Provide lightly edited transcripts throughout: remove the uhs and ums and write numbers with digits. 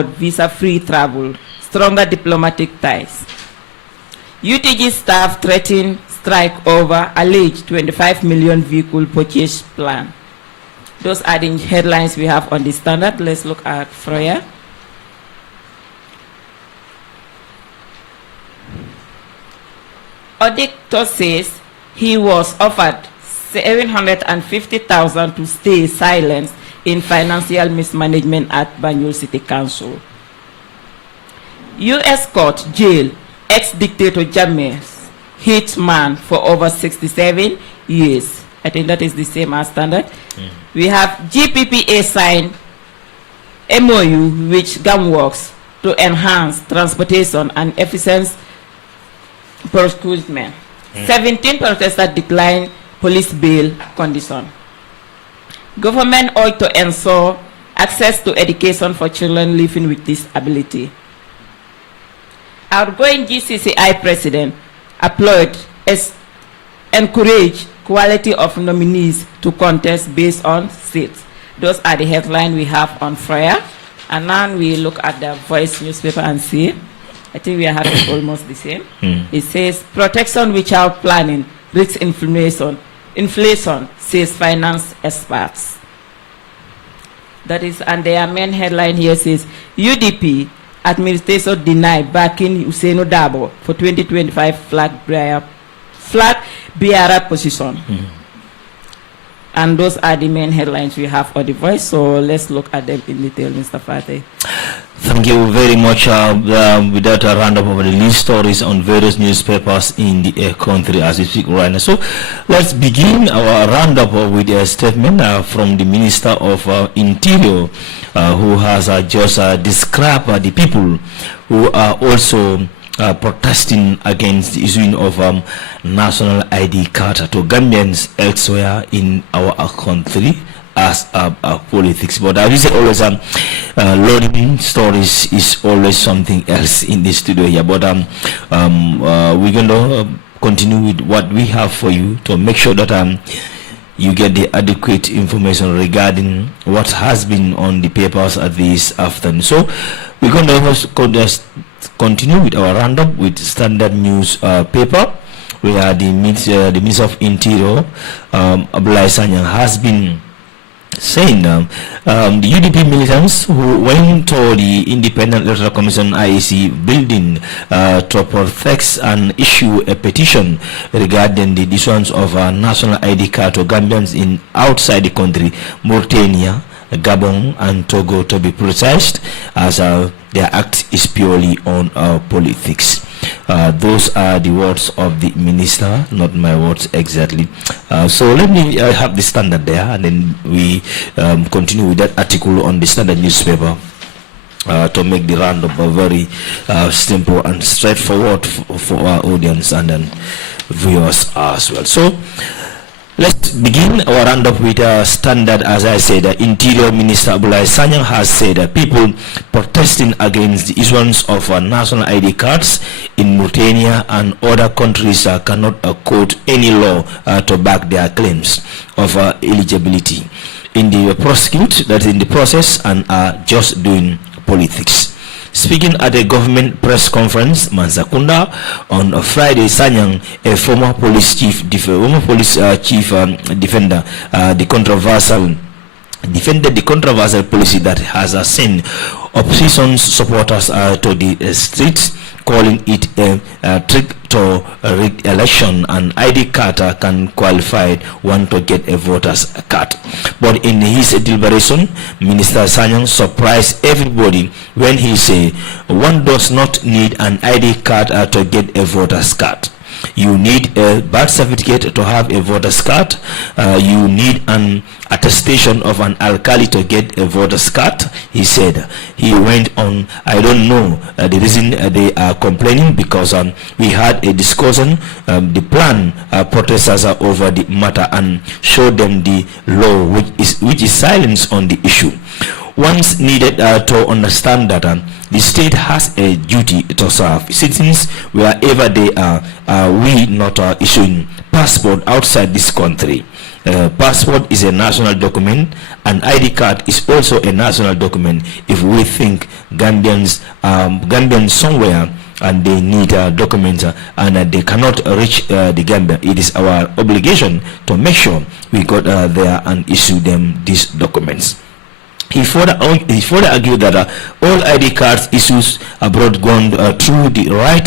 visa-free travel, stronger diplomatic ties. UTG staff threaten strike over alleged 25 million vehicle purchase plan. Those are the headlines we have on the Standard. Let's look at Freya. Auditor says he was offered $750,000 to stay silent in financial mismanagement at Banjul City Council. U.S. court jail ex-dictator Jammeh's hitman for over 67 years. I think that is the same as Standard. We have GPPA signed MOU which GAM works to enhance transportation and efficient procurement. 17 protesters declined police bail condition. Government ought to ensure access to education for children living with disability. Outgoing GCCI president encourage quality of nominees to contest based on seats. Those are the headlines we have on Freya. And now we look at the Voice newspaper and see. I think we are having almost the same. It says protection without planning risks inflation, says finance experts. That is, and their main headline here says UDP administration denied backing Usaino Dabo for 2025 flag bearer position. And those are the main headlines we have on the Voice. So let's look at them in detail, Mr. Fateh. Thank you very much. With that roundup of the lead stories on various newspapers in the country as we speak right now. So let's begin our roundup with a statement from the Minister of Interior, who has just described the people who are also protesting against the issuing of national ID card to Gambians elsewhere in our country as politics. But as we say always, learning stories is always something else in the studio here. But we're going to continue with what we have for you to make sure that you get the adequate information regarding what has been on the papers at this afternoon. So we're going to just continue with our roundup with Standard News paper, where the Minister of Interior, Abdullah Sanyang, has been saying the UDP militants who went to the Independent Electoral Commission IEC building to protest and issue a petition regarding the issuance of a national ID card to Gambians in outside the country, Mauritania, Gabon and Togo to be precise, as their act is purely on politics. Those are the words of the minister, not my words exactly. So let me have the Standard there, and then we continue with that article on the Standard newspaper to make the roundup very simple and straightforward for our audience and then viewers as well. So let's begin our roundup with Standard. As I said, the Interior Minister Abdullah Sanyang has said that people protesting against the issuance of national ID cards in Mauritania and other countries cannot quote any law to back their claims of eligibility in the process and are just doing politics. Speaking at a government press conference, Manzakunda, on Friday, Sanyang, a former police chief defender, defended the controversial policy that has sent opposition supporters to the streets, calling it a trick to rig election, and ID card can qualify one to get a voter's card. But in his deliberation, Minister Sanyang surprised everybody when he said one does not need an ID card to get a voter's card. You need a birth certificate to have a voter's card. You need an attestation of an alkali to get a voter's card, he said. He went on, I don't know the reason they are complaining, because we had a discussion, the plan protesters are over the matter, and showed them the law which is silence on the issue. Once needed to understand that the state has a duty to serve citizens wherever they are. We not issuing passport outside this country. Passport is a national document, and ID card is also a national document. If we think Gambians somewhere and they need documents and they cannot reach the Gambia, it is our obligation to make sure we got there and issue them these documents. He further argued that all ID cards issues abroad gone through the right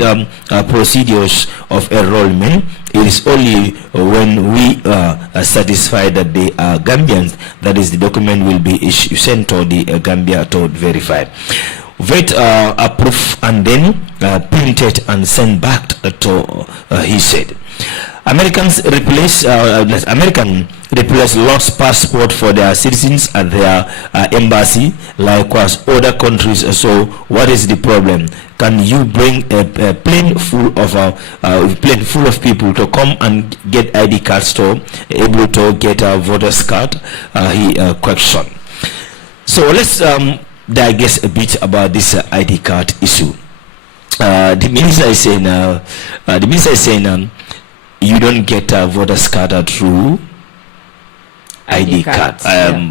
procedures of enrollment. It is only when we are satisfied that they are Gambians that is the document will be sent to the Gambia to verify. Wait, approved and then printed and sent back to he said. American replace lost passport for their citizens at their embassy, likewise other countries. So what is the problem? Can you bring a plane full of people to come and get ID cards to able to get a voter's card? He questioned. So let's digest a bit about this ID card issue. The minister is saying you don't get a voter's card through ID card.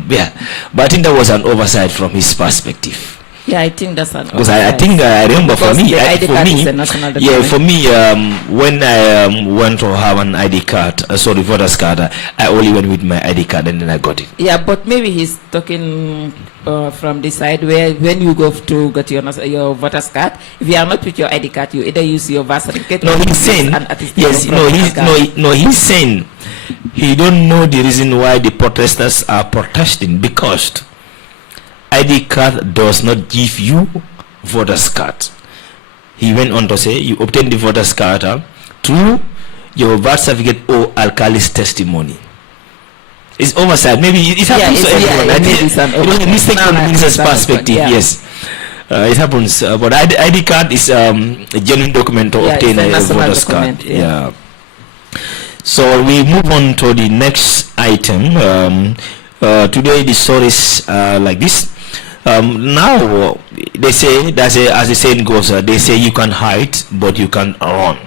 Yeah, but I think that was an oversight from his perspective. Yeah, I think that's an because I think I remember for me, when I went to have an ID card, sorry, voter's card, I only went with my ID card and then I got it. Yeah, but maybe he's talking from the side where when you go to get your voter's card, if you are not with your ID card, you either use your birth certificate. No, he's saying yes. He's saying he don't know the reason why the protesters are protesting, because ID card does not give you voter's card. He went on to say you obtain the voter's card through your birth certificate or alkali's testimony. It's oversight. Maybe it happens to everyone. It was a mistake from the minister's perspective. Yes, it happens. But ID card is a genuine document to obtain a voter's card. Yeah. So we move on to the next item. Today the stories like this. Now they say as the saying goes, they say you can hide but you can run.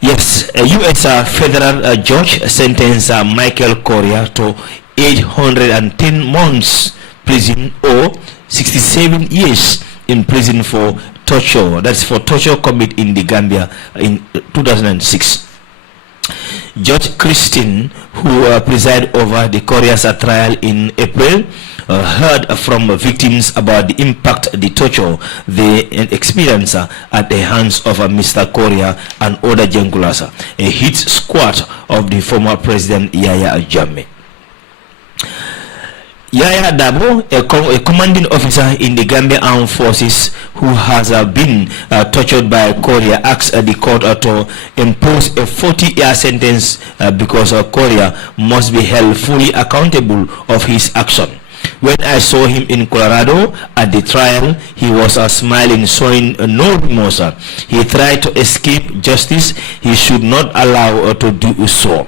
Yes, a U.S. federal judge sentenced Michael Correa to 810 months prison or 67 years in prison for torture. That's for torture committed in the Gambia in 2006. Judge Christine, who presided over the Correa's trial in April, heard from victims about the impact the torture they experienced at the hands of Mr. Correa and other Jengulas, a hit squad of the former President Yahya Jammeh. Yahya Dabo, a commanding officer in the Gambia Armed Forces who has been tortured by Correa, asked the court to impose a 40-year sentence because Correa must be held fully accountable of his action. When I saw him in Colorado at the trial, he was smiling, showing no remorse. He tried to escape justice. He should not allow to do so.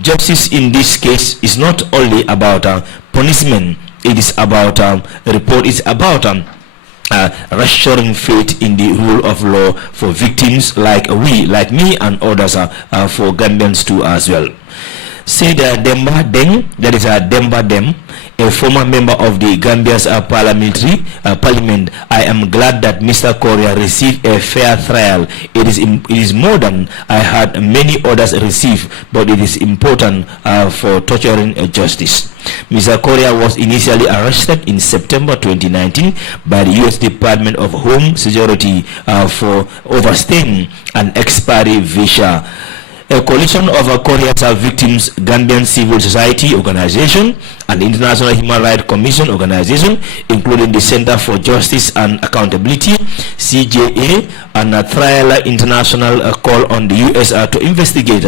Justice in this case is not only about punishment. It is about It's about restoring faith in the rule of law for victims like me and others, for Gambians too as well. Said Demba Deng, that is Demba Dem, a former member of the Gambia's parliament. I am glad that Mr. Correa received a fair trial. It is more than I had many others receive, but it is important for torturing justice. Mr. Correa was initially arrested in September 2019 by the U.S. Department of Home Security for overstaying an expiry visa. A coalition of Korea's victims, Gambian civil society organization and the International Human Rights Commission organization, including the Center for Justice and Accountability, CJA, and a Trial International call on the U.S. to investigate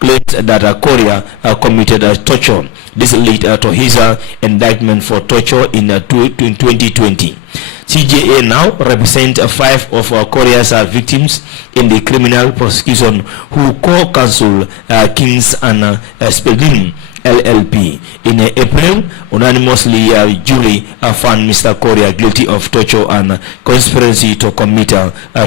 claims that Korea committed torture. This led to his indictment for torture in 2020. CJA now represents 5 of Korea's victims in the criminal prosecution who co-counsel Kings and Spalding LLP. In April, unanimously jury found Mr. Korea guilty of torture and conspiracy to commit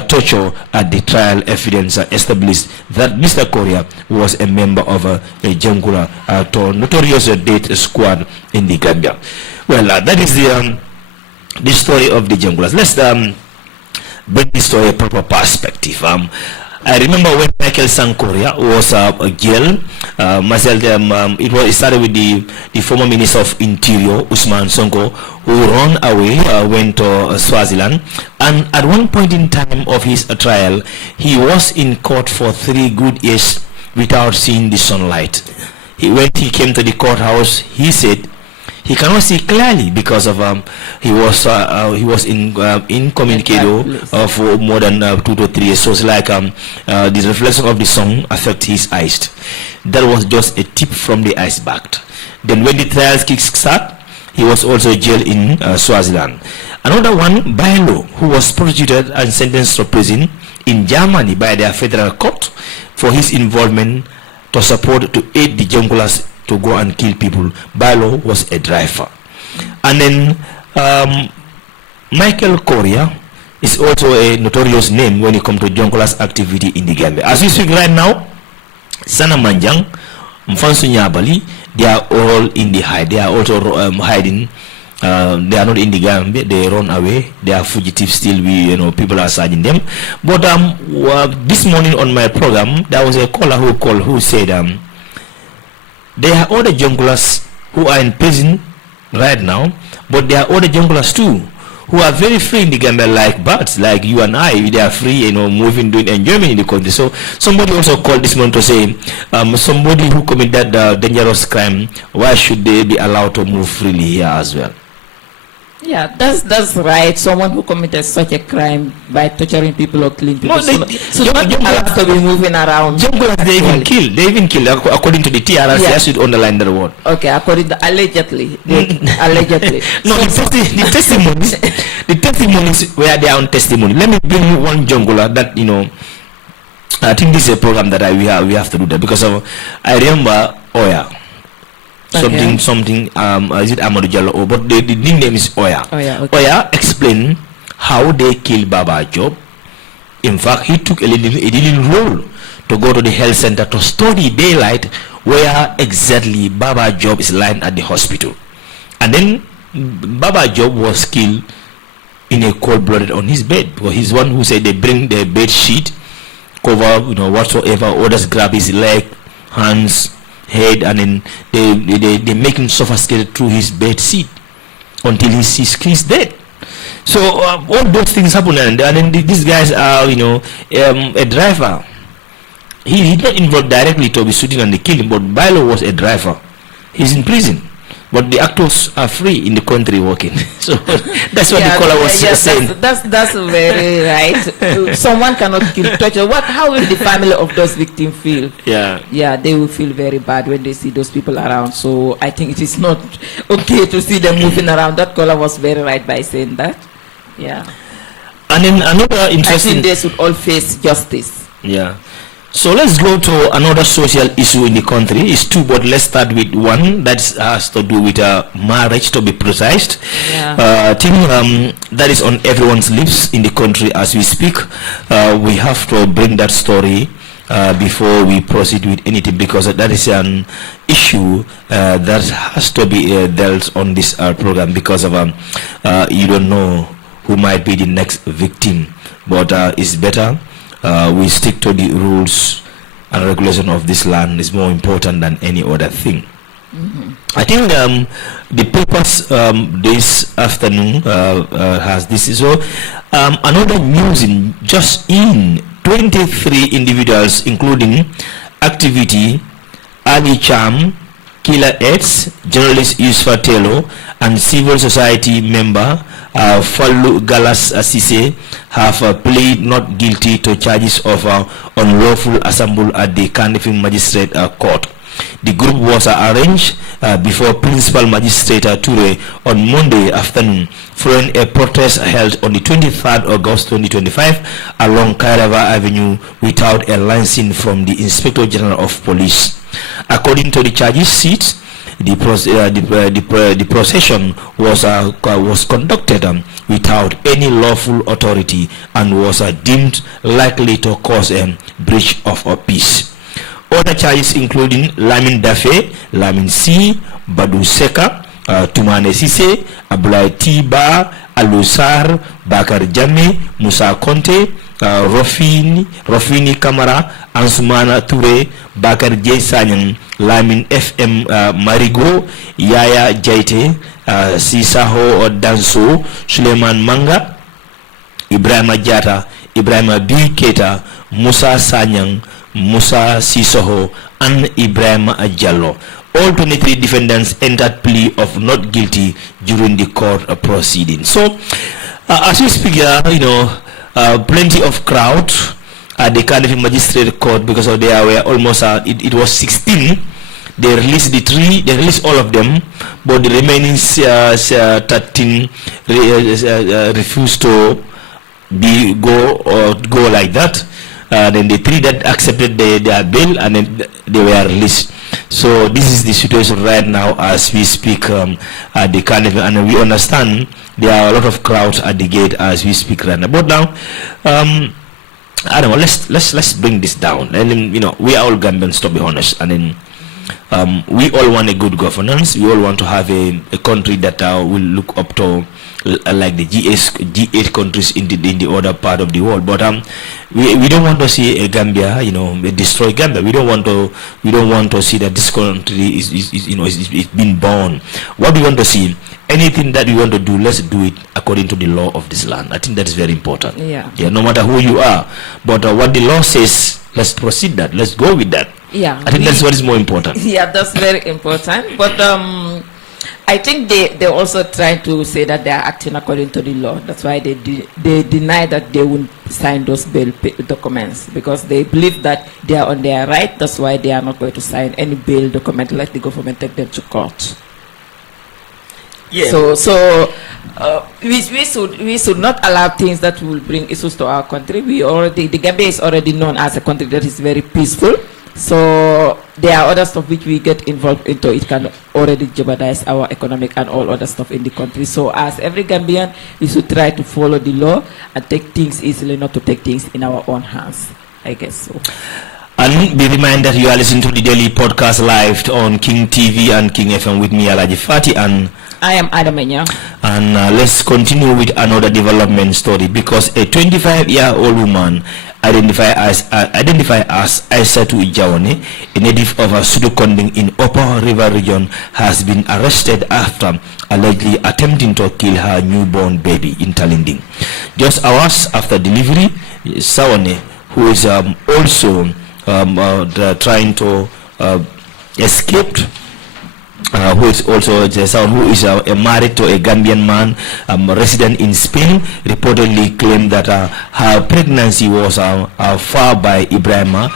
torture at the trial. Evidence established that Mr. Korea was a member of a Jangula notorious death squad in the Gambia. Well, that is the story of the Jangulas. Let's bring this to a proper perspective. I remember when Michael Sankoria was jailed, it started with the former Minister of Interior, Usman Sonko, who ran away, went to Swaziland, and at one point in time of his trial, he was in court for 3 good years without seeing the sunlight. When he came to the courthouse, he said he cannot see clearly because of he was incommunicado for more than 2 to 3 years. So it's like the reflection of the sun affect his eyes. That was just a tip from the iceberg. Then when the trials kick-start, he was also jailed in Swaziland. Another one, Bailo, who was prosecuted and sentenced to prison in Germany by their federal court for his involvement to support to aid the Jangulas to go and kill people. Bailo was a driver. And then Michael Korea is also a notorious name when it comes to Jangulas activity in the Gambia. As we speak right now, Sana Manjang, Mfansu Nyabali, they are all in the hide. They are also hiding. They are not in the Gambia. They run away. They are fugitives still. People are searching them. But this morning on my program, there was a caller who said there are other Jangulas who are in prison right now, but there are other Jangulas too who are very free in the Gambia, like birds, like you and I. They are free, moving, doing enjoyment in the country. So somebody also called this morning to say, somebody who committed that dangerous crime, why should they be allowed to move freely here as well? Yeah, that's right. Someone who committed such a crime by torturing people or killing people should not be allowed to be moving around. Jangulas, they even kill. According to the TRS, I should underline the word. Okay, according to allegedly. Allegedly. No, the testimonies were their own testimony. Let me bring you one Jangula that, I think this is a program that we have to do that because I remember Oya. Something is it Amadou Jallo, but the nickname is Oya. Oya explained how they killed Baba Job. In fact, he took a little role to go to the health center to study daylight where exactly Baba Job is lying at the hospital. And then Baba Job was killed in a cold-blooded on his bed, because he's one who said they bring the bed sheet, cover, whatsoever, others grab his leg, hands, head, and then they make him suffocated through his bed seat until he's dead. So all those things happen, and then these guys are a driver. He's not involved directly to be shooting and the killing, but Bailo was a driver. He's in prison, but the actors are free in the country working. So that's what the caller was saying. That's very right. Someone cannot kill, torture. How will the family of those victims feel? Yeah, they will feel very bad when they see those people around. So I think it is not okay to see them moving around. That caller was very right by saying that. Yeah. And then another interesting. I think they should all face justice. Yeah. So let's go to another social issue in the country. It's two, but let's start with one that has to do with marriage, to be precise. I think that is on everyone's lips in the country as we speak. We have to bring that story before we proceed with anything, because that is an issue that has to be dealt on this program, because of you don't know who might be the next victim, but it's better we stick to the rules and regulation of this land. Is more important than any other thing. I think the papers this afternoon has this. So another news just in 23 individuals, including activity Ali Cham, Killer Eds, journalist Yusfa Telo, and civil society member Fallu Galas Assise have pleaded not guilty to charges of unlawful assembly at the Kanifing Magistrate Court. The group was arranged before Principal Magistrate Ture on Monday afternoon following a protest held on the 23rd August 2025 along Kairava Avenue without a license from the Inspector General of Police. According to the charges sheet, the procession was conducted without any lawful authority and was deemed likely to cause a breach of peace. Other charges including Lamin Dafe, Lamin C, Badu Seka, Tumane Sise, Abulai Tiba, Alusar, Bakar Jame, Musa Conte, Rofini Kamara, Ansumana Toure, Bakar J. Sanyan, Lamin FM Marigo, Yaya Jaite, Sisaho Danso, Suleiman Manga, Ibrahima Jata, Ibrahima B. Keta, Musa Sanyang, Musa Sisoho, and Ibrahim Jallo. All 23 defendants entered plea of not guilty during the court proceedings. So, as we speak here, plenty of crowd at the Cardiff Magistrate Court because of there were almost it was 16. They released the 3. They released all of them, but the remaining 13 refused to go like that. Then the 3 that accepted their bail, and then they were released. So this is the situation right now as we speak at the carnival, and we understand there are a lot of crowds at the gate as we speak right now. But now, I don't know. Let's bring this down. And then, we are all Gambians, to be honest, and then we all want a good governance. We all want to have a country that will look up to like the G8 countries in the other part of the world. But we don't want to see a Gambia, destroy Gambia. We don't want to see that this country is being born. What we want to see, anything that we want to do, let's do it according to the law of this land. I think that is very important. Yeah. No matter who you are, but what the law says, let's proceed that. Let's go with that. Yeah. I think that's what is more important. Yeah, that's very important. But I think they also try to say that they are acting according to the law. That's why they deny that they won't sign those bail documents, because they believe that they are on their right. That's why they are not going to sign any bail document, let the government take them to court. Yeah. So we should not allow things that will bring issues to our country. The Gambia is already known as a country that is very peaceful. So there are other stuff which we get involved into. It can already jeopardize our economic and all other stuff in the country. So as every Gambian, we should try to follow the law and take things easily, not to take things in our own hands. I guess so. And be reminded that you are listening to the daily podcast live on King TV and King FM with me, ALHAGIE Fati, and I am ADAMA. And let's continue with another development story, because a 25-year-old woman identified as Aissatou Jawane, a native of Sudukonding in Upper River region, has been arrested after allegedly attempting to kill her newborn baby in Talinding. Just hours after delivery, Sawane, who is also trying to escape, who is also married to a Gambian man resident in Spain, reportedly claimed that her pregnancy was far by Ibrahima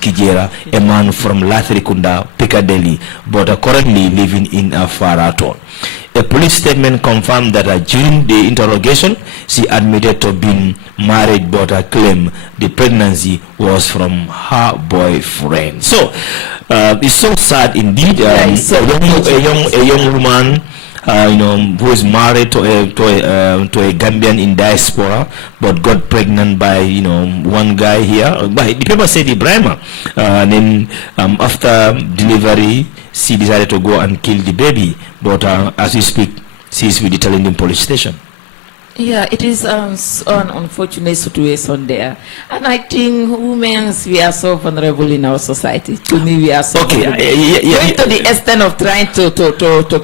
Kijera, a man from Latrikunda, Piccadilly, but currently living in Farato. A police statement confirmed that during the interrogation, she admitted to being married, but claimed the pregnancy was from her boyfriend. So it's so sad indeed. A young woman, who is married to a Gambian in diaspora, but got pregnant by one guy here. But the paper said Ibrahima, and then after delivery, she decided to go and kill the baby. But as we speak, she is with the Talinding police station. Yeah, it is an unfortunate situation there, and I think women, we are so vulnerable in our society. To me, we are so vulnerable. Going to the extent of trying to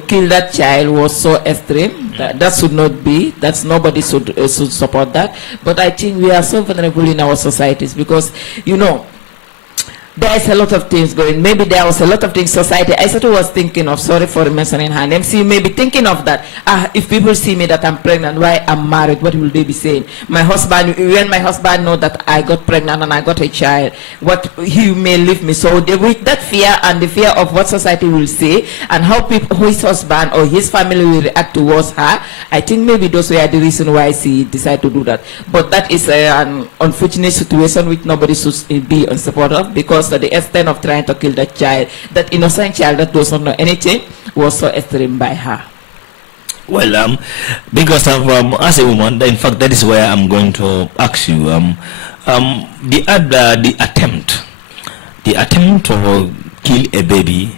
kill that child was so extreme. That should not be. That's nobody should support that. But I think we are so vulnerable in our societies because there is a lot of things going. Maybe there was a lot of things society. I sort of was thinking of, sorry for mentioning her name. She may be thinking of that. If people see me that I'm pregnant, why I'm married, what will they be saying? My husband, when my husband know that I got pregnant and I got a child, what he may leave me. So with that fear and the fear of what society will say and how people, his husband or his family will react towards her, I think maybe those were the reason why she decided to do that. But that is an unfortunate situation which nobody should be in support of, because the extent of trying to kill that child, that innocent child that does not know anything, was so extreme by her. Well, because of as a woman, in fact, that is where I'm going to ask you. The attempt to kill a baby,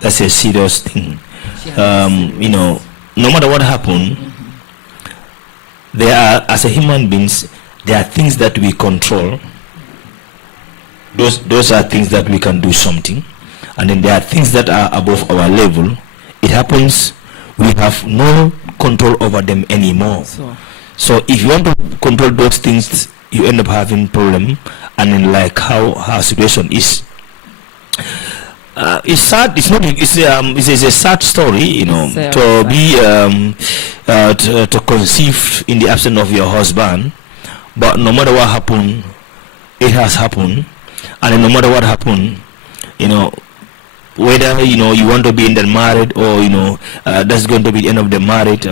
that's a serious thing. You know, no matter what happened, there are, as a human beings, there are things that we control. Those are things that we can do something, and then there are things that are above our level. It happens. We have no control over them anymore. So if you want to control those things, you end up having problem. And then like how her situation is, it's sad. It's not. It's a sad story, you know, to be to conceive in the absence of your husband. But no matter what happened, it has happened, and then no matter what happened, you know, whether you know you want to be in the married or you know that's going to be the end of the marriage,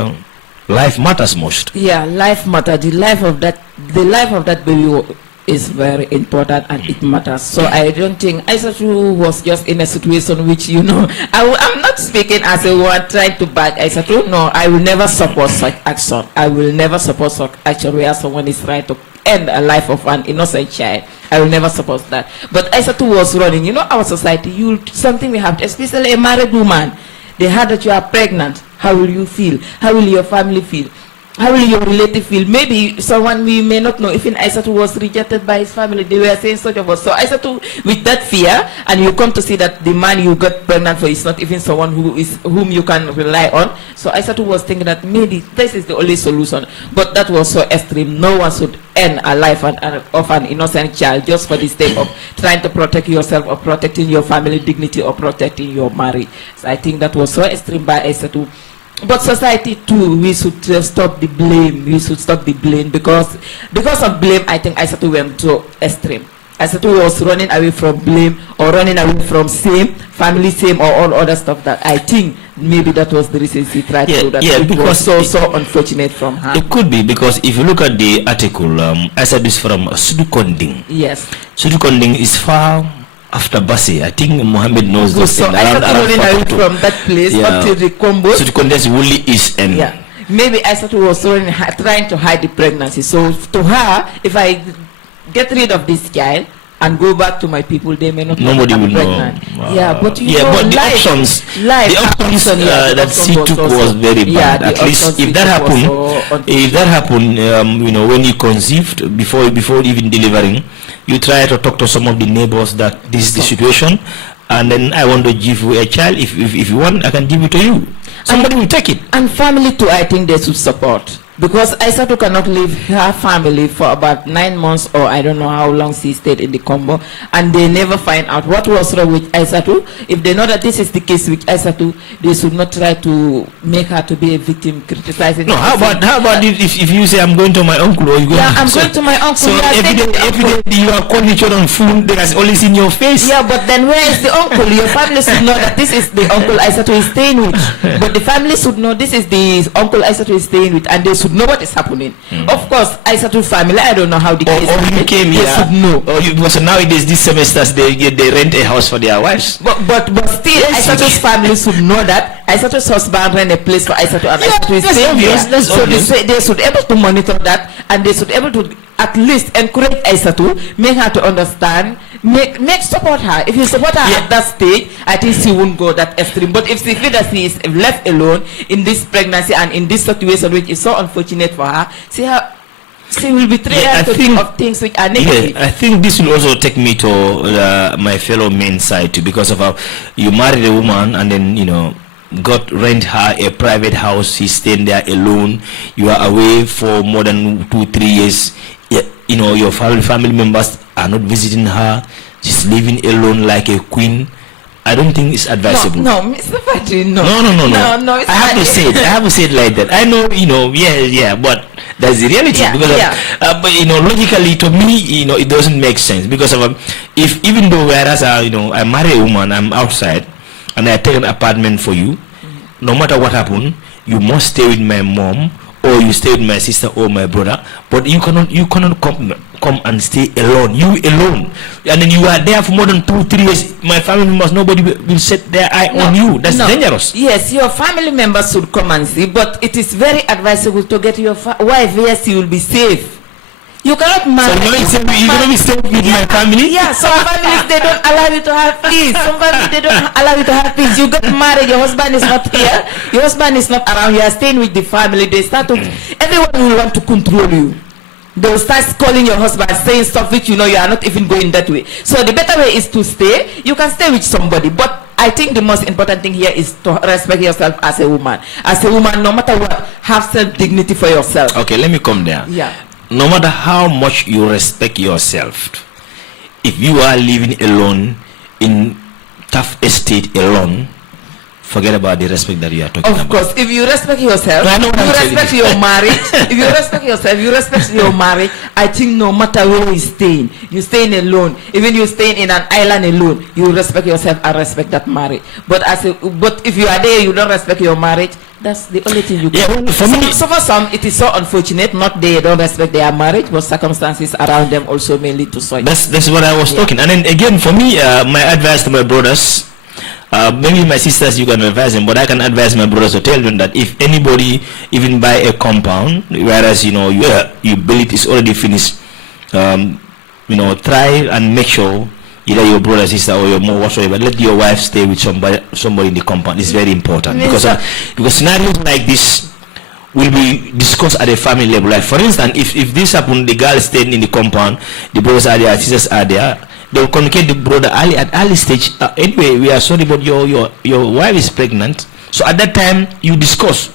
life matters most. Yeah, life matters. The life of that baby is very important and it matters. So I don't think Aissatou was just in a situation which, you know, I'm not speaking as a one trying to back Aissatou. No, I will never support such action. I will never support such action where someone is trying to end a life of an innocent child. I will never support that. But Aissatou was running. You know, our society, something we have, especially a married woman. They heard that you are pregnant. How will you feel? How will your family feel? How will your relative feel? Maybe someone we may not know. Even Aissatou was rejected by his family. They were saying such of us. So Aissatou, with that fear, and you come to see that the man you got pregnant for is not even someone whom you can rely on. So Aissatou was thinking that maybe this is the only solution. But that was so extreme. No one should end a life of an innocent child just for the sake of trying to protect yourself or protecting your family dignity or protecting your marriage. So I think that was so extreme by Aissatou. But society too, we should stop the blame. We should stop the blame because of blame, I think Aissatou went to extreme. Aissatou was running away from blame or running away from shame, family shame, or all other stuff that I think maybe that was the reason she tried to do that. Yeah, because it was so unfortunate from her. It could be because if you look at the article, Aissatou is from Sudukonding. Yes. Sudukonding is far after Bassi. I think Mohammed knows this. So Aissatou running away from that place up to the combo. Sudukonding is Wuli East End. Yeah. Maybe Aissatou was trying to hide the pregnancy. So to her, if I get rid of this child and go back to my people, they may not know nobody will pregnant. know. Yeah, but you know, but the options that she took was very bad. At least if that happened, you know, when you conceived before even delivering, you try to talk to some of the neighbors that this is the situation, and then I want to give you a child. If you want, I can give it to you. Somebody will take it. And family too, I think they should support. Because Aissatou cannot leave her family for about 9 months, or I don't know how long she stayed in the combo, and they never find out what was wrong with Aissatou. If they know that this is the case with Aissatou, they should not try to make her to be a victim, criticizing. No, how about if you say I'm going to my uncle, or you going? Yeah, I'm going to my uncle. So every day you are calling each other on phone. They can only see your face. Yeah, but then where is the uncle? Your family should know that this is the uncle Aissatou is staying with. But the family should know this is the uncle Aissatou is staying with, and they should know what is happening. Of course, Aissatou family, I don't know how the case you came here. They should know. Because nowadays, these semesters, they rent a house for their wives. But still, Aissatou's family should know that Aissatou's husband rent a place for Aissatou, and Aissatou is staying here. So they should be able to monitor that, and they should be able to at least encourage Aissatou, make her to understand, make support her. If you support her at that stage, I think she won't go that extreme. But if she feels that she is left alone in this pregnancy and in this situation, which is so unfortunate for her, she will be trained to think of things which are negative. Yeah, I think this will also take me to my fellow men's side too, because of how you married a woman and then, you know, God rent her a private house. She's staying there alone. You are away for more than 2-3 years. You know, your family members are not visiting her. She's living alone like a queen. I don't think it's advisable. No, Mr. Fati, no. No. It's I have to say it. I have to say it like that. I know, yeah, but that's the reality. But logically, to me, it doesn't make sense because of if even though whereas I marry a woman, I'm outside, and I take an apartment for you, no matter what happens, you must stay with my mom, or you stay with my sister or my brother, but you cannot come and stay alone. You alone, and then you are there for more than 2-3 years. My family members, nobody will set their eye on you. That's dangerous. Yes, your family members should come and see, but it is very advisable to get your wife. Yes, you will be safe. You cannot marry. So you're going to be safe with my family? Yeah, some families, they don't allow you to have peace. Some families, they don't allow you to have peace. You get married, your husband is not here, your husband is not around, you are staying with the family. They start to, everyone will want to control you. They will start calling your husband, saying stuff which you are not even going that way. So the better way is to stay. You can stay with somebody, but I think the most important thing here is to respect yourself as a woman. As a woman, no matter what, have self-dignity for yourself. Okay, let me come there. Yeah. No matter how much you respect yourself, if you are living alone in tough estate alone, forget about the respect that you are talking about. Of course, if you respect yourself, you respect your marriage. If you respect yourself, you respect your marriage. I think no matter where you staying alone, even you staying in an island alone, you respect yourself and respect that marriage. But if you are there, you don't respect your marriage. That's the only thing you can. Yeah, for me, so for some, it is so unfortunate. Not they don't respect their marriage, but circumstances around them also may lead to such. That's what I was talking. And then again, for me, my advice to my brothers. Maybe my sisters you can advise them, but I can advise my brothers to tell them that if anybody even buy a compound, whereas you build it is already finished, try and make sure either your brother, sister, or your mom, whatsoever, let your wife stay with somebody in the compound. It's very important because scenarios like this will be discussed at a family level. Like for instance, if this happens, the girl is staying in the compound, the brothers are there, sisters are there. They will communicate the brother at early stage. Anyway, we are sorry, but your wife is pregnant. So at that time, you discuss.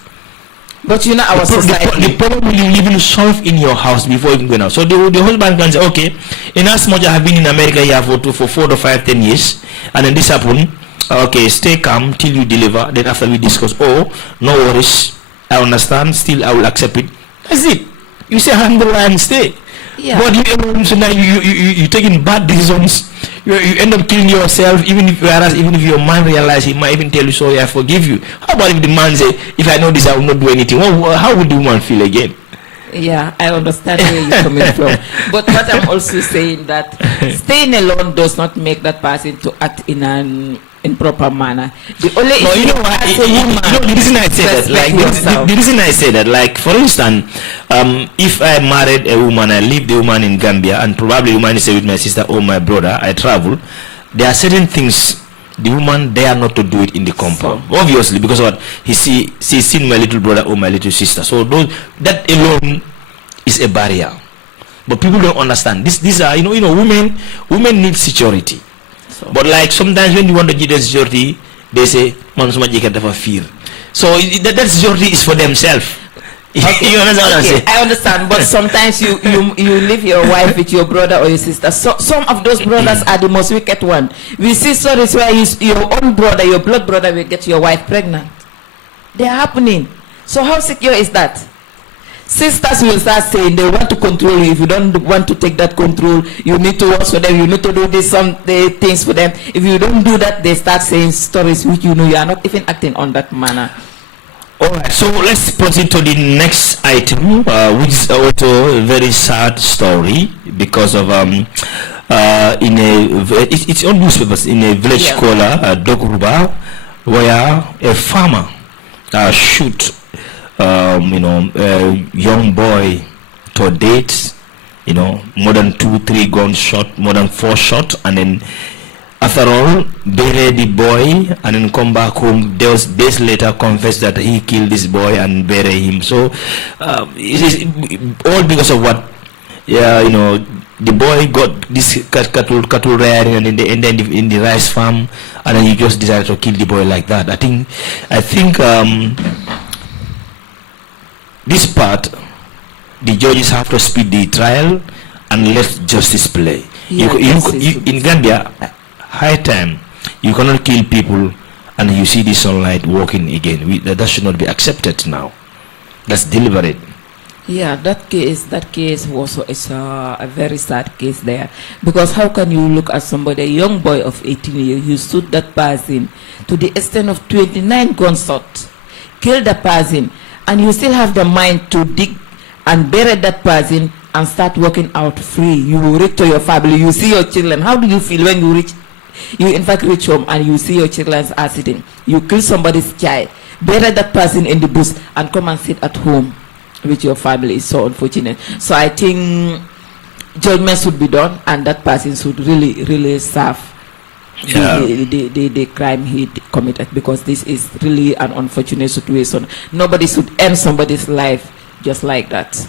But our society. The problem will even solve in your house before you go out. So the husband can say, okay, in as much I have been in America here for 4 to 5, 10 years, and then this happened. Okay, stay calm till you deliver. Then after we discuss, oh, no worries, I understand. Still, I will accept it. That's it. You say alhamdulillah and stay. Yeah. But so now you taking bad decisions. You end up killing yourself. Even if your man realizes, he might even tell you, sorry, I forgive you. How about if the man say, if I know this, I will not do anything? How would the woman feel again? Yeah, I understand where you're coming from. But what I'm also saying that staying alone does not make that person to act in an improper manner. The only the reason I say that, the reason I say that, like for instance, if I married a woman, I leave the woman in Gambia, and probably the woman is with my sister or my brother, I travel. There are certain things the woman dare not to do it in the compound, obviously, because what she's seen my little brother or my little sister. So that alone is a barrier. But people don't understand. These are women need security. But like sometimes when you want to give them security, they say, "Man, so much you can have fear." So that security is for themselves. Okay. You understand what I'm saying? I understand, but sometimes you leave your wife with your brother or your sister. So some of those brothers are the most wicked one. We see stories where your own brother, your blood brother, will get your wife pregnant. They are happening. So how secure is that? Sisters will start saying they want to control you. If you don't want to take that control, you need to watch for them. You need to do some things for them. If you don't do that, they start saying stories which you are not even acting on that manner. Alright, so let's proceed to the next item, which is also a very sad story because of it's on newspapers in a village called Doguruba, where a farmer shoot a young boy to date, more than 2-3 gunshot, more than 4 shots, and then after all, bury the boy and then come back home. Days later, confess that he killed this boy and bury him. So it is all because of what, the boy got this cattle rearing and then in the rice farm, and then he just decided to kill the boy like that. I think this part, the judges have to speed the trial and let justice play. In Gambia, high time You cannot kill people and you see the sunlight walking again. That should not be accepted now. That's deliberate. Yeah, that case was a very sad case there, because how can you look at somebody, a young boy of 18 years, you shoot that person to the extent of 29 gunshots, kill the person, and you still have the mind to dig and bury that person and start walking out free. You reach to your family, you see your children. How do you feel when you in fact reach home and you see your children's accident? You kill somebody's child, bury that person in the bush, and come and sit at home with your family. Is so unfortunate. So I think judgment should be done, and that person should really serve the crime he committed, because this is really an unfortunate situation. Nobody should end somebody's life just like that.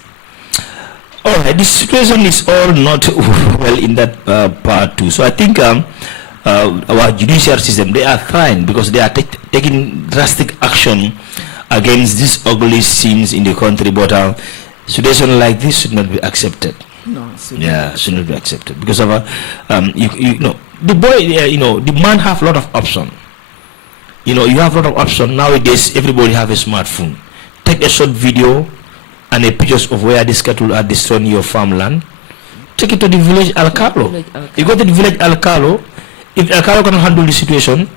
All right, the situation is all not well in that part too. So I think our judicial system, they are trying, because they are taking drastic action against these ugly scenes in the country, but situation like this should not be accepted. No, should not be accepted, because of you know, the boy, the man have a lot of option. You have a lot of option nowadays. Everybody have a smartphone. Take a short video and a pictures of where these cattle are destroying your farmland. Take it to the village Alcalo. You go to the village Alcalo. If Alcalo can handle the situation,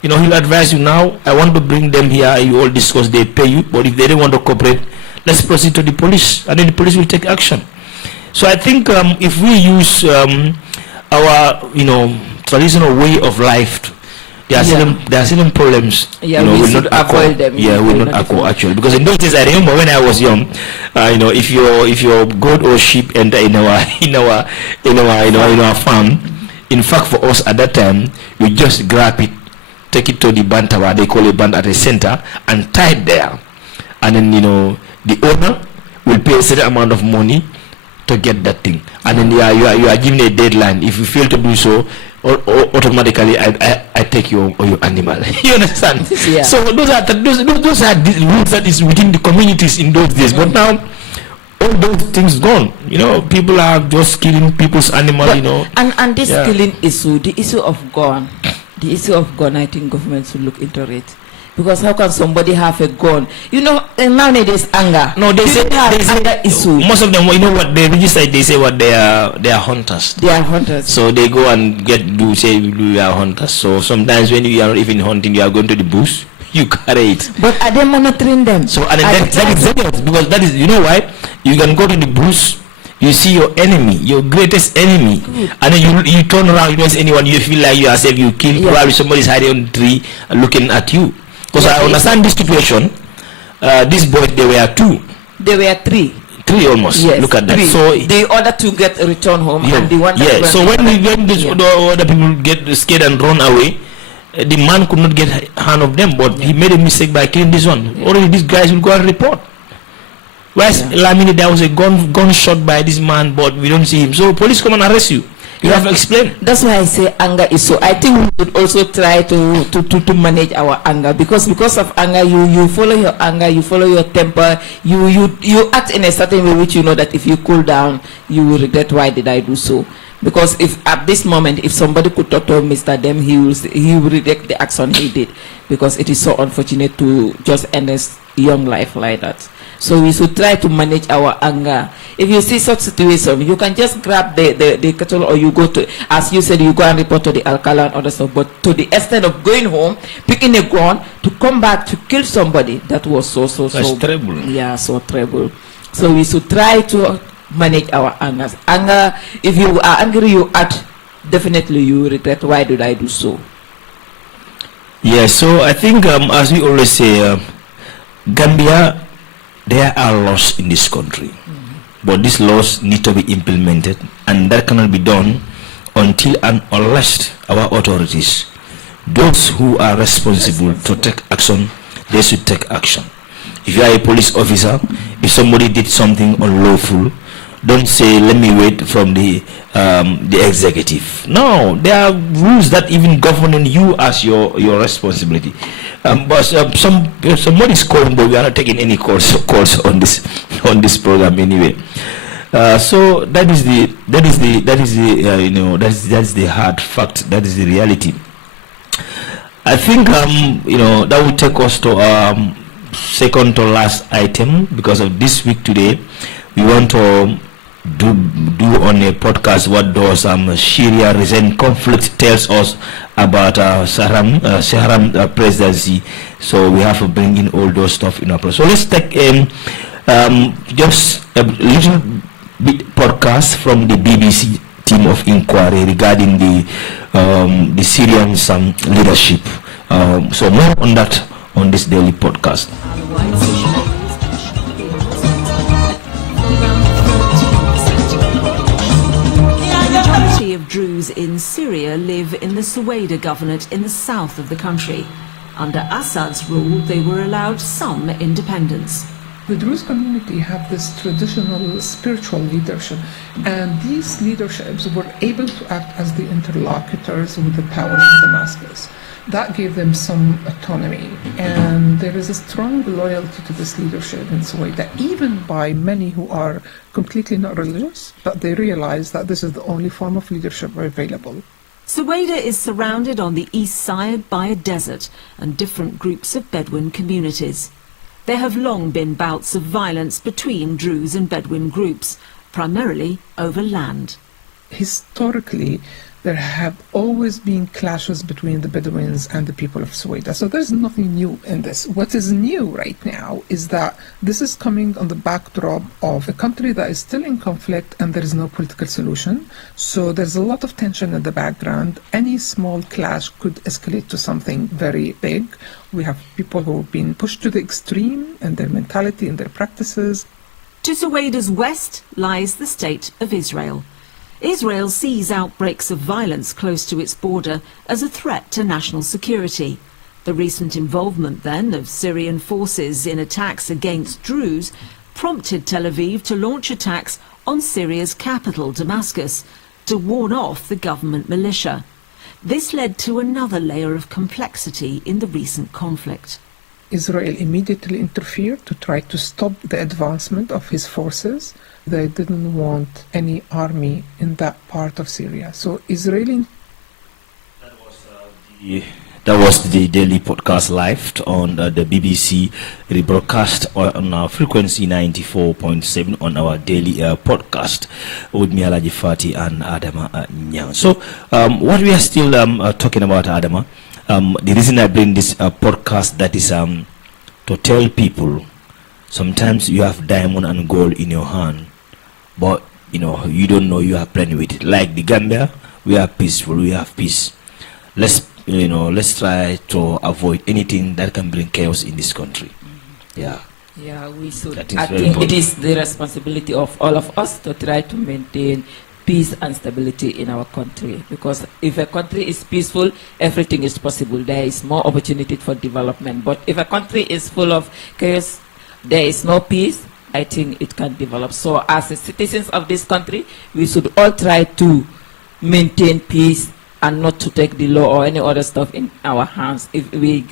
he'll advise you, now I want to bring them here, you all discuss, they pay you, but if they don't want to cooperate, let's proceed to the police, and then the police will take action. So I think if we use our traditional way of life, there are certain problems we will not avoid them. Will not occur actually, because in those days I remember when I was young, if your goat or sheep enter in our farm, in fact for us at that time, we just grab it, take it to the bantawa, they call it band at the center, and tie it there, and then the owner will pay a certain amount of money to get that thing, and then you are given a deadline. If you fail to do so, automatically I take your animal. You understand? Yeah. So those are the rules that is within the communities in those days. But now all those things gone. People are just killing people's animal. And this killing issue, the issue of gun, I think government should look into it. Because how can somebody have a gun? Nowadays anger. No, they say anger issue. Most of them, what they register, they say what they are hunters. They are hunters. So they go and say we are hunters. So sometimes when you are even hunting, you are going to the bush, you carry it. But are they monitoring them? So that is because that is why you can go to the bush. You see your enemy, your greatest enemy, and then you turn around, you don't see anyone, you feel like you are safe, you kill, probably somebody's hiding on the tree looking at you. Because I understand this situation, these boys, they were two. They were three. Three almost. Yes, look at that. Three. So the other two get returned home, and the one that so when these other people get scared and run away, the man could not get hand of them, but he made a mistake by killing this one. Already these guys will go and report. Whereas Lamini, there was a gun shot by this man, but we don't see him. So police come and arrest you. You have to explain. That's why I say anger is so. I think we should also try to manage our anger, because of anger, you follow your anger, you follow your temper, you act in a certain way which you know that if you cool down, you will regret why did I do so. Because if at this moment, if somebody could talk to Mr. Dem, he will regret the action he did, because it is so unfortunate to just end his young life like that. So we should try to manage our anger. If you see such situation, you can just grab the cattle, or you go to, as you said, you go and report to the Alcala and other stuff. But to the extent of going home, picking a gun to come back to kill somebody, that was so terrible. Yeah, so terrible. So we should try to manage our anger. Anger, if you are angry, you act, definitely you regret, why did I do so? Yeah, so I think as we always say, Gambia, there are laws in this country, but these laws need to be implemented, and that cannot be done until and unless our authorities, those who are responsible to take action, they should take action. If you are a police officer, if somebody did something unlawful, don't say let me wait from the executive. No, there are rules that even govern you as your responsibility. But somebody's calling, but we are not taking any calls on this program anyway. So that is the hard fact. That is the reality. I think that will take us to second to last item, because of this week today we want to do on a podcast what does Syria recent conflict tells us about Shahram presidency. So we have to bring in all those stuff in our process. So let's take just a little bit podcast from the BBC team of inquiry regarding the Syrian leadership. So more on that on this daily podcast. Of Druze in Syria live in the Suwaida governorate in the south of the country. Under Assad's rule, they were allowed some independence. The Druze community have this traditional spiritual leadership, and these leaderships were able to act as the interlocutors with the power of Damascus. That gave them some autonomy, and there is a strong loyalty to this leadership in Suwaida, even by many who are completely not religious, but they realize that this is the only form of leadership available. Suwaida is surrounded on the east side by a desert and different groups of Bedouin communities. There have long been bouts of violence between Druze and Bedouin groups, primarily over land. Historically, there have always been clashes between the Bedouins and the people of Suwaida. So there's nothing new in this. What is new right now is that this is coming on the backdrop of a country that is still in conflict and there is no political solution. So there's a lot of tension in the background. Any small clash could escalate to something very big. We have people who have been pushed to the extreme in their mentality and their practices. To Suwaida's west lies the state of Israel. Israel sees outbreaks of violence close to its border as a threat to national security. The recent involvement, then, of Syrian forces in attacks against Druze prompted Tel Aviv to launch attacks on Syria's capital, Damascus, to warn off the government militia. This led to another layer of complexity in the recent conflict. Israel immediately interfered to try to stop the advancement of his forces. They didn't want any army in that part of Syria. So Israeli... That was the daily podcast live on the BBC, rebroadcast on our frequency 94.7 on our daily podcast with me, ALHAGIE Fati and ADAMA NYANG. So what we are still talking about, ADAMA, the reason I bring this podcast, that is to tell people sometimes you have diamond and gold in your hand, but you don't know you are playing with it. Like the Gambia, we are peaceful, we have peace. Let's try to avoid anything that can bring chaos in this country. Yeah, we should. I think it is the responsibility of all of us to try to maintain peace and stability in our country, because if a country is peaceful, everything is possible. There is more opportunity for development. But if a country is full of chaos, there is no peace, I think it can develop. So as citizens of this country, we should all try to maintain peace and not to take the law or any other stuff in our hands. If we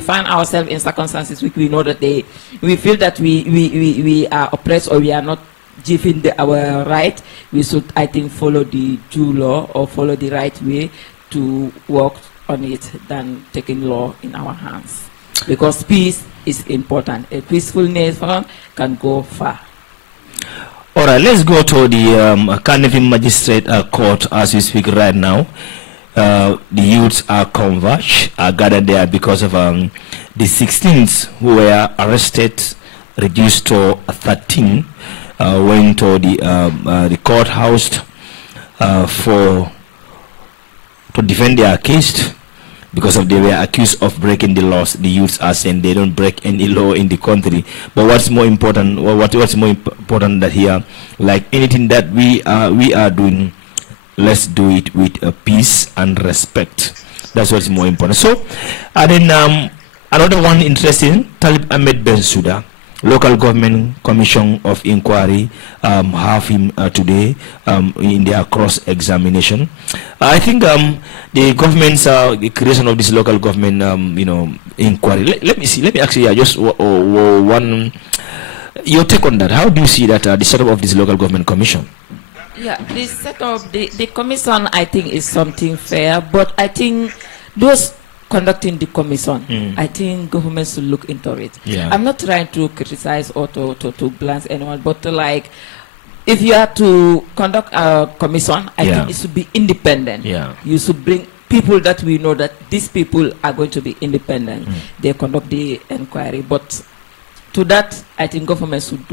find ourselves in circumstances which we know that we feel that we are oppressed or we are not given our right, we should, I think, follow the due law or follow the right way to work on it than taking law in our hands. Because peace is important. A peaceful nation can go far. All right, let's go to the Cardiff Magistrate Court as we speak right now. The youths are gathered there because of the 16th who were arrested, reduced to 13. Went to the courthouse to defend their case because they were accused of breaking the laws. The youths are saying they don't break any law in the country. But what's more important? What's more important that here, like anything that we are doing, let's do it with peace and respect. That's what's more important. So, and then another one interesting, Talib Ahmed Bensouda, Local Government Commission of Inquiry, have him today in their cross-examination. I think the government's the creation of this local government, inquiry. Let me actually just one your take on that. How do you see that the setup of this local government commission? Yeah, the setup, the commission, I think, is something fair, but I think those conducting the commission. I think governments should look into it. Yeah. I'm not trying to criticize or to glance anyone, but like, if you are to conduct a commission, I think it should be independent. Yeah. You should bring people that we know that these people are going to be independent. They conduct the inquiry. But to that, I think government should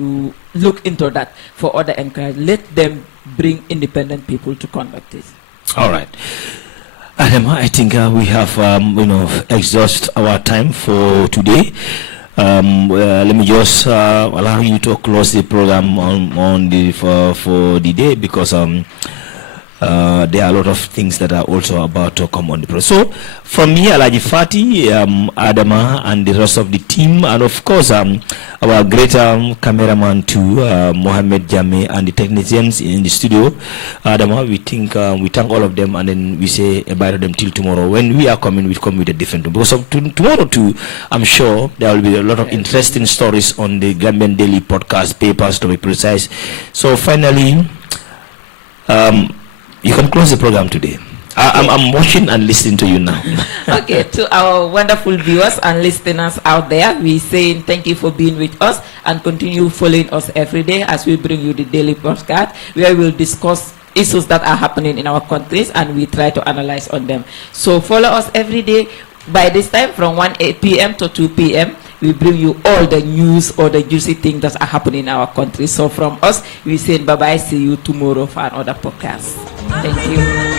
look into that for other inquiries. Let them bring independent people to conduct it. All right. Adama, I think we have, exhaust our time for today. Let me just allow you to close the program on the for the day, because there are a lot of things that are also about to come on the program. So from me, ALHAGIE Fati, Adama, and the rest of the team, and of course our great cameraman too, Mohammed Jame, and the technicians in the studio, Adama, we thank all of them, and then we say bye to them till tomorrow. When we are coming, we come with a different one, because tomorrow too, I'm sure there will be a lot of interesting stories on the Gambian Daily Podcast papers, to be precise. So finally, you can close the program today. I'm watching and listening to you now. Okay, to our wonderful viewers and listeners out there, we say thank you for being with us, and continue following us every day as we bring you the daily podcast, where we'll discuss issues that are happening in our countries and we try to analyze on them. So follow us every day. By this time, from 1 p.m. to 2 p.m., we bring you all the news or the juicy things that are happening in our country. So from us, we say bye-bye, see you tomorrow for another podcast. Thank you.